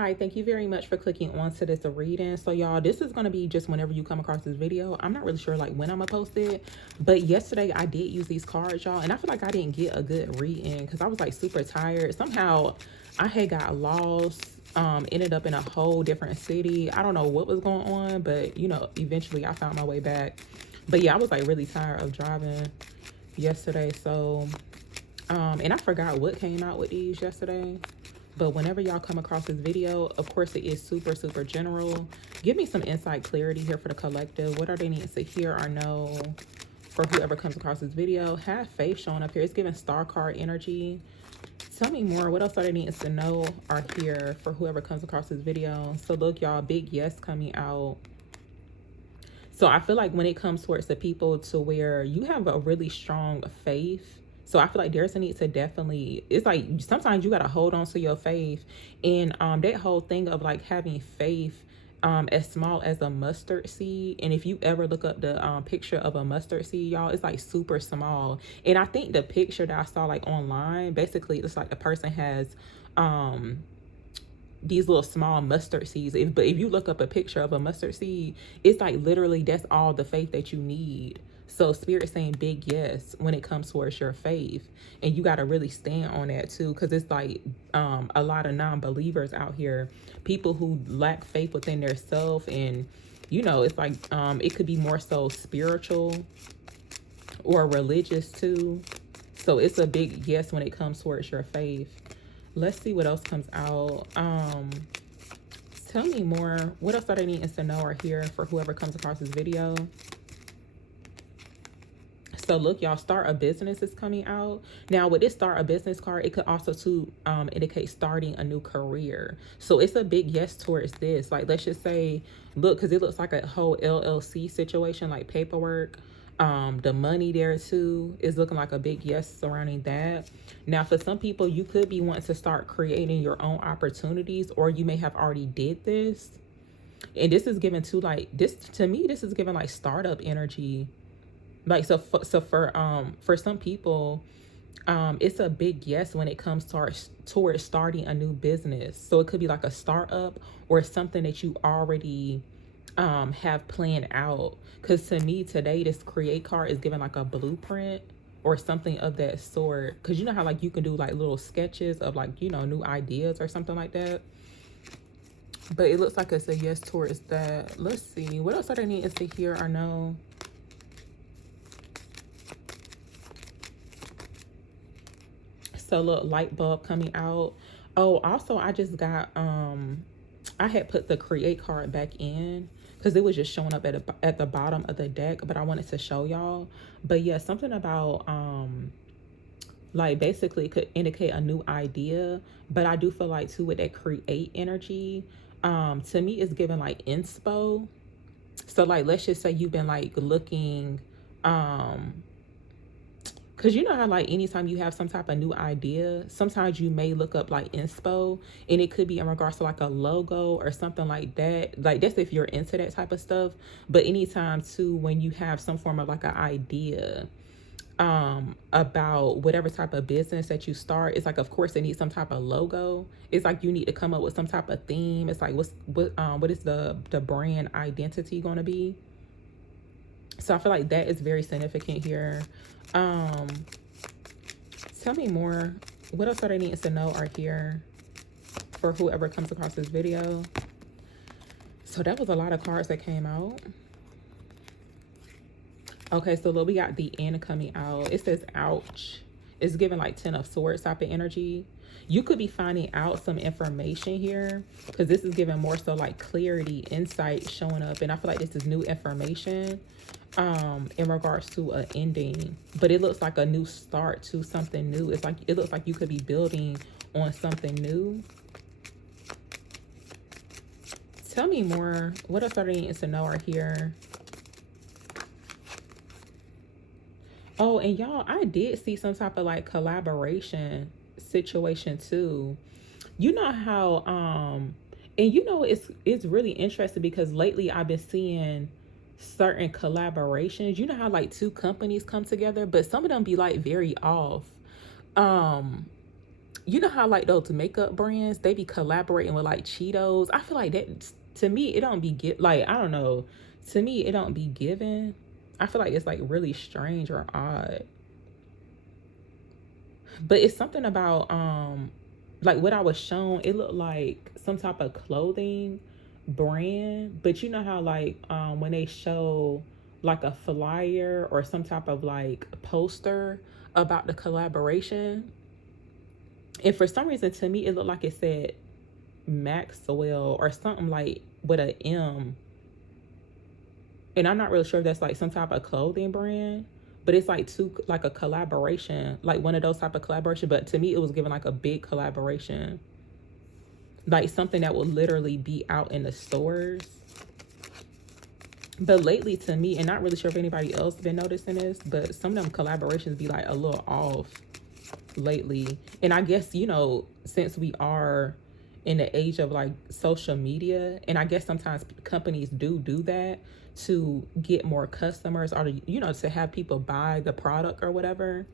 Hi, thank you very much for clicking on to this reading. So y'all, this is going to be just whenever you come across this video. I'm not really sure like when I'm gonna post it, but yesterday I did use these cards, y'all, and I feel like I didn't get a good reading because I was like super tired. Somehow I had got lost, ended up in a whole different city. I don't know what was going on, but you know, eventually I found my way back. But yeah, I was like really tired of driving yesterday. So and I forgot what came out with these yesterday. But whenever y'all come across this video, of course, it is super general. Give me some insight clarity here for the collective. What are they needing to hear or know for whoever comes across this video? Have faith showing up here. It's giving star card energy. Tell me more. What else are they needing to know or hear for whoever comes across this video? So look, y'all, big yes coming out. So I feel like when it comes towards the people to where you have a really strong faith, so I feel like there's a need to definitely, it's like sometimes you got to hold on to your faith. And that whole thing of like having faith as small as a mustard seed. And if you ever look up the picture of a mustard seed, y'all, it's like super small. And I think the picture that I saw like online, basically it's like the person has these little small mustard seeds. But if you look up a picture of a mustard seed, it's like literally that's all the faith that you need. So Spirit saying big yes when it comes towards your faith. And you got to really stand on that too. Because it's like a lot of non-believers out here. People who lack faith within their self. And, you know, it's like it could be more so spiritual or religious too. So it's a big yes when it comes towards your faith. Let's see what else comes out. Tell me more. What else are they needing to know or hear for whoever comes across this video? So look, y'all, start a business is coming out. Now with this start a business card, it could also too indicate starting a new career. So it's a big yes towards this. Like, let's just say, look, because it looks like a whole LLC situation, like paperwork. The money there too is looking like a big yes surrounding that. Now for some people, you could be wanting to start creating your own opportunities, or you may have already did this. And this is given to like this, to me, this is given like startup energy. Like so for some people, it's a big yes when it comes towards starting a new business. So it could be like a startup or something that you already have planned out. Because to me today, this create card is giving like a blueprint or something of that sort. Because you know how like you can do like little sketches of like, you know, new ideas or something like that. But it looks like it's a yes towards that. Let's see, what else are they needing to hear or know? So look, light bulb coming out. Oh, also I just got I had put the create card back in because it was just showing up at the bottom of the deck, but I wanted to show y'all. But yeah, something about like basically it could indicate a new idea, but I do feel like too with that create energy, to me it's giving like inspo. So like let's just say you've been like looking because you know how like anytime you have some type of new idea, sometimes you may look up like inspo, and it could be in regards to like a logo or something like that. Like that's if you're into that type of stuff. But anytime too when you have some form of like an idea about whatever type of business that you start, it's like of course it needs some type of logo. It's like you need to come up with some type of theme. It's like what is the brand identity going to be? So I feel like that is very significant here. Tell me more. What else are they needing to know or hear for whoever comes across this video? So that was a lot of cards that came out. Okay, so look, we got the end coming out. It says ouch. It's giving like 10 of swords type of energy. You could be finding out some information here because this is giving more so like clarity, insight showing up. And I feel like this is new information in regards to an ending. But it looks like a new start to something new. It's like it looks like you could be building on something new. Tell me more. What else are they needing to know or hear? Oh, and y'all, I did see some type of like collaboration situation too. You know how and you know it's really interesting because lately I've been seeing certain collaborations. You know how like two companies come together, but some of them be like very off. you know how like those makeup brands, they be collaborating with like Cheetos. I feel like that, to me, it don't be like, I don't know. To me, it don't be given. I feel like it's like really strange or odd. But it's something about like what I was shown, it looked like some type of clothing brand. But you know how like when they show like a flyer or some type of like poster about the collaboration, and for some reason to me it looked like it said Maxwell or something like with a M. And I'm not really sure if that's like some type of clothing brand, but it's like like a collaboration, like one of those type of collaboration. But to me, it was given like a big collaboration, like something that will literally be out in the stores. But lately to me, and not really sure if anybody else been noticing this, but some of them collaborations be like a little off lately. And I guess, you know, since we are in the age of like social media, and I guess sometimes companies do that to get more customers, or to, you know, to have people buy the product or whatever.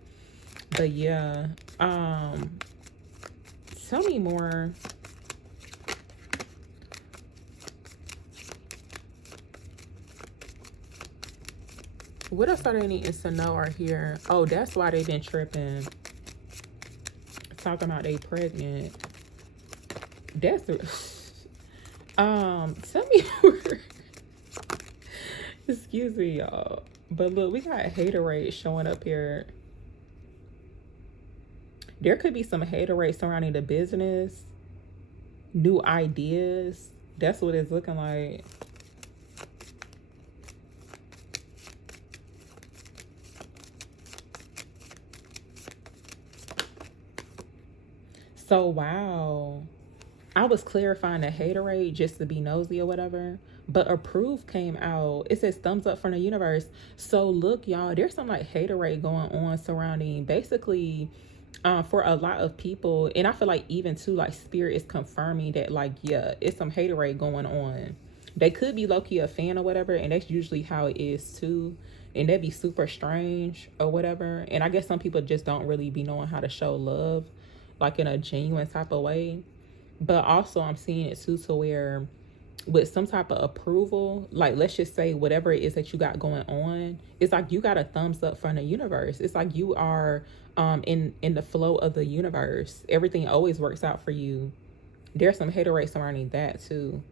But yeah, tell me more. What else are they needing to know or hear? Oh, that's why they've been tripping, talking about they pregnant. That's tell me more. Excuse me, y'all. But look, we got haterade showing up here. There could be some haterade surrounding the business, new ideas. That's what it's looking like. So, wow. I was clarifying the haterade just to be nosy or whatever. But approved came out. It says thumbs up from the universe. So look, y'all, there's some like haterade going on surrounding basically for a lot of people. And I feel like even too, like Spirit is confirming that like, yeah, it's some haterade going on. They could be low-key a fan or whatever. And that's usually how it is too. And that'd be super strange or whatever. And I guess some people just don't really be knowing how to show love like in a genuine type of way. But also I'm seeing it too to where with some type of approval, like let's just say whatever it is that you got going on, it's like you got a thumbs up from the universe. It's like you are in the flow of the universe. Everything always works out for you. There's some haterade surrounding that too.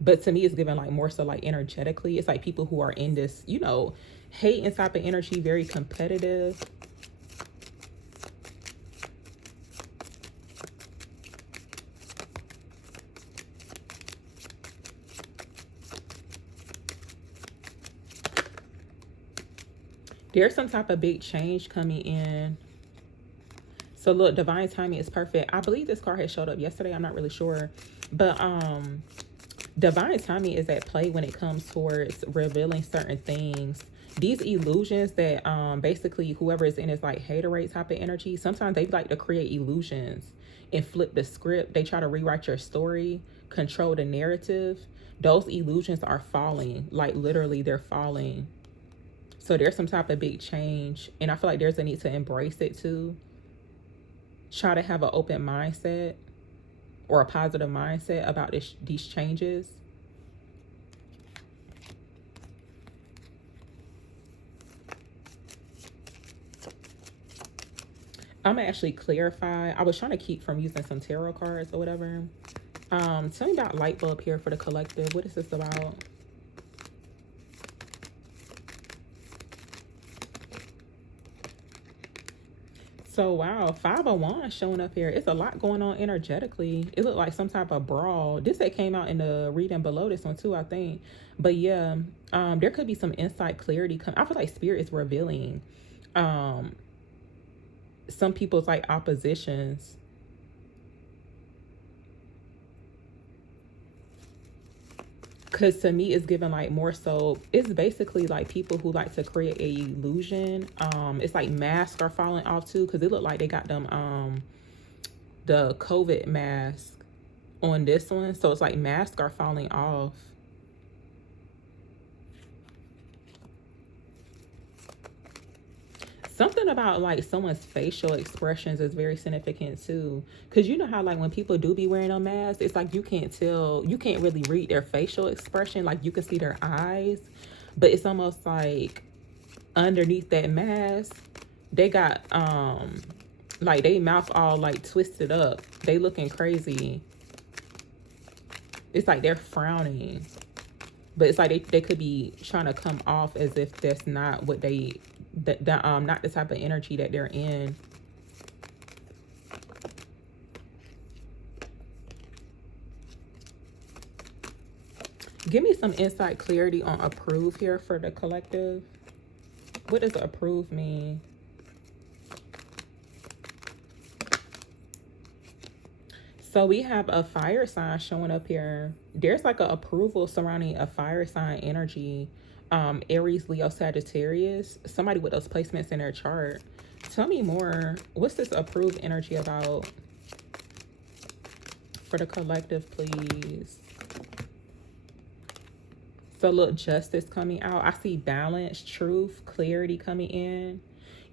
But to me, it's given like more so like energetically. It's like people who are in this, you know, hating type of energy, very competitive. There's some type of big change coming in. So look, divine timing is perfect. I believe this card had showed up yesterday. I'm not really sure. But divine timing is at play when it comes towards revealing certain things. These illusions that basically whoever is in is like haterade type of energy. Sometimes they like to create illusions and flip the script. They try to rewrite your story, control the narrative. Those illusions are falling. Like literally they're falling. So there's some type of big change. And I feel like there's a need to embrace it too. Try to have an open mindset or a positive mindset about these changes. I'm gonna actually clarify. I was trying to keep from using some tarot cards or whatever. Tell me about light bulb here for the collective. What is this about? So wow, 5 of Wands showing up here. It's a lot going on energetically. It looked like some type of brawl. This that came out in the reading below this one too, I think. But yeah, there could be some insight, clarity. I feel like Spirit is revealing some people's like oppositions. Because to me, it's given like more so, it's basically like people who like to create a illusion. It's like masks are falling off too, because it looked like they got them the COVID mask on this one. So it's like masks are falling off. Something something about like someone's facial expressions is very significant too, because you know how like when people do be wearing a mask, it's like you can't tell, you can't really read their facial expression. Like you can see their eyes, but it's almost like underneath that mask they got like they mouth all like twisted up, they looking crazy. It's like they're frowning, but it's like they could be trying to come off as if that's not what they, not the type of energy that they're in. Give me some insight clarity on approve here for the collective. What does approve mean? So we have a fire sign showing up here. There's like an approval surrounding a fire sign energy. Aries, Leo, Sagittarius. Somebody with those placements in their chart. Tell me more. What's this approved energy about for the collective, please? So look, justice coming out. I see balance, truth, clarity coming in.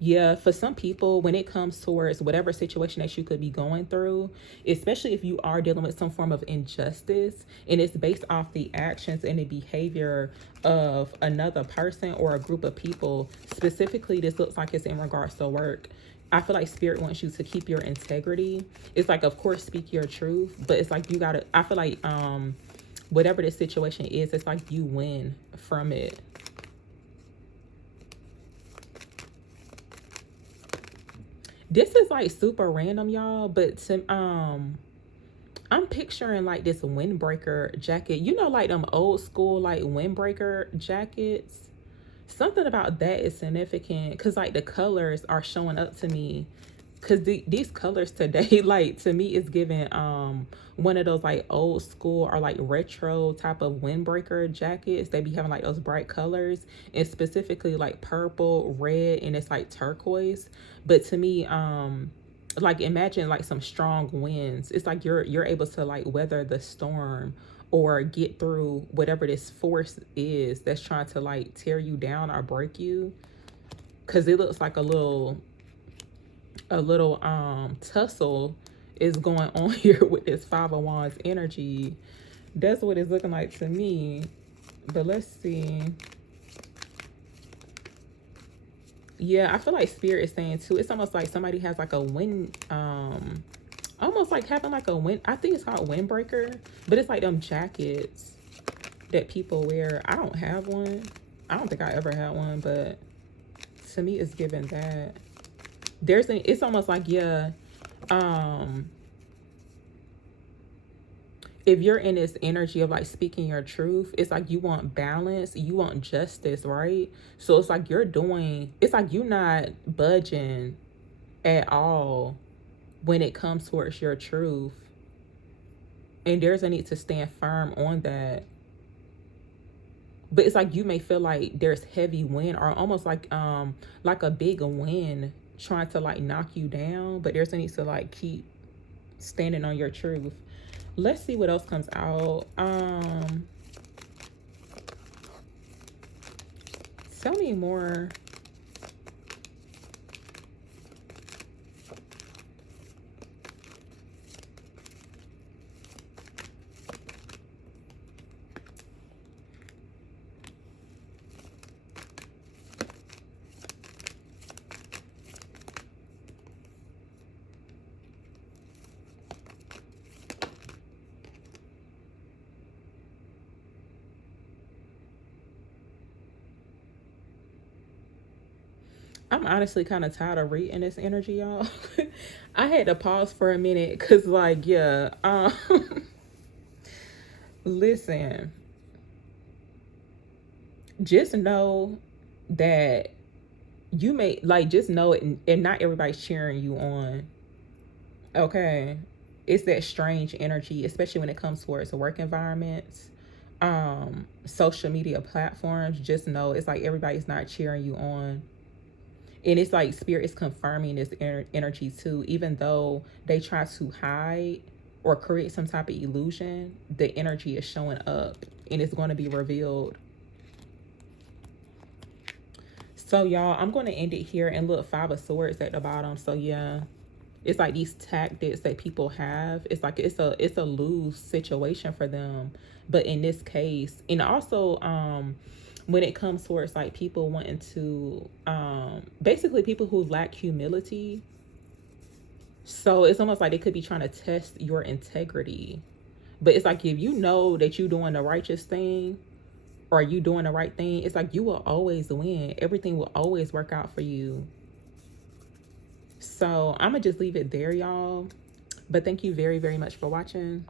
Yeah, for some people, when it comes towards whatever situation that you could be going through, especially if you are dealing with some form of injustice and it's based off the actions and the behavior of another person or a group of people, specifically, this looks like it's in regards to work. I feel like spirit wants you to keep your integrity. It's like, of course, speak your truth, but it's like you gotta, I feel like whatever the situation is, it's like you win from it. This is like super random, y'all, but to, I'm picturing like this windbreaker jacket. You know, like them old school like windbreaker jackets. Something about that is significant because like the colors are showing up to me. Because these colors today, like to me, is giving one of those like old school or like retro type of windbreaker jackets. They be having like those bright colors, and specifically like purple, red, and it's like turquoise. But to me, like imagine like some strong winds. It's like you're able to like weather the storm or get through whatever this force is that's trying to like tear you down or break you. Because it looks like a little tussle is going on here with this Five of Wands energy. That's what it's looking like to me. But let's see. Yeah, I feel like spirit is saying too, it's almost like somebody has like a wind, almost like having like a wind, I think it's called windbreaker, but it's like them jackets that people wear. I don't have one. I don't think I ever had one, but to me it's giving that. It's almost like, yeah, if you're in this energy of like speaking your truth, it's like you want balance, you want justice, right? So it's like it's like you're not budging at all when it comes towards your truth. And there's a need to stand firm on that. But it's like you may feel like there's heavy wind or almost like a big wind trying to like knock you down, but there's a need to like keep standing on your truth. Let's see what else comes out. Tell me more. I'm honestly kind of tired of reading this energy, y'all. I had to pause for a minute because, like, yeah. Listen. Just know that you may, like, just know it, and not everybody's cheering you on. Okay? It's that strange energy, especially when it comes towards work environments, social media platforms. Just know it's like everybody's not cheering you on. And it's like spirit is confirming this energy too. Even though they try to hide or create some type of illusion, the energy is showing up and it's going to be revealed. So y'all, I'm going to end it here, and look, 5 of Swords at the bottom. So yeah, it's like these tactics that people have. It's like it's a lose situation for them. But in this case, and also when it comes towards like people wanting to basically people who lack humility. So it's almost like they could be trying to test your integrity. But it's like if you know that you're doing the righteous thing, or you doing the right thing, it's like you will always win. Everything will always work out for you. So I'm gonna just leave it there, y'all. But thank you very, very much for watching.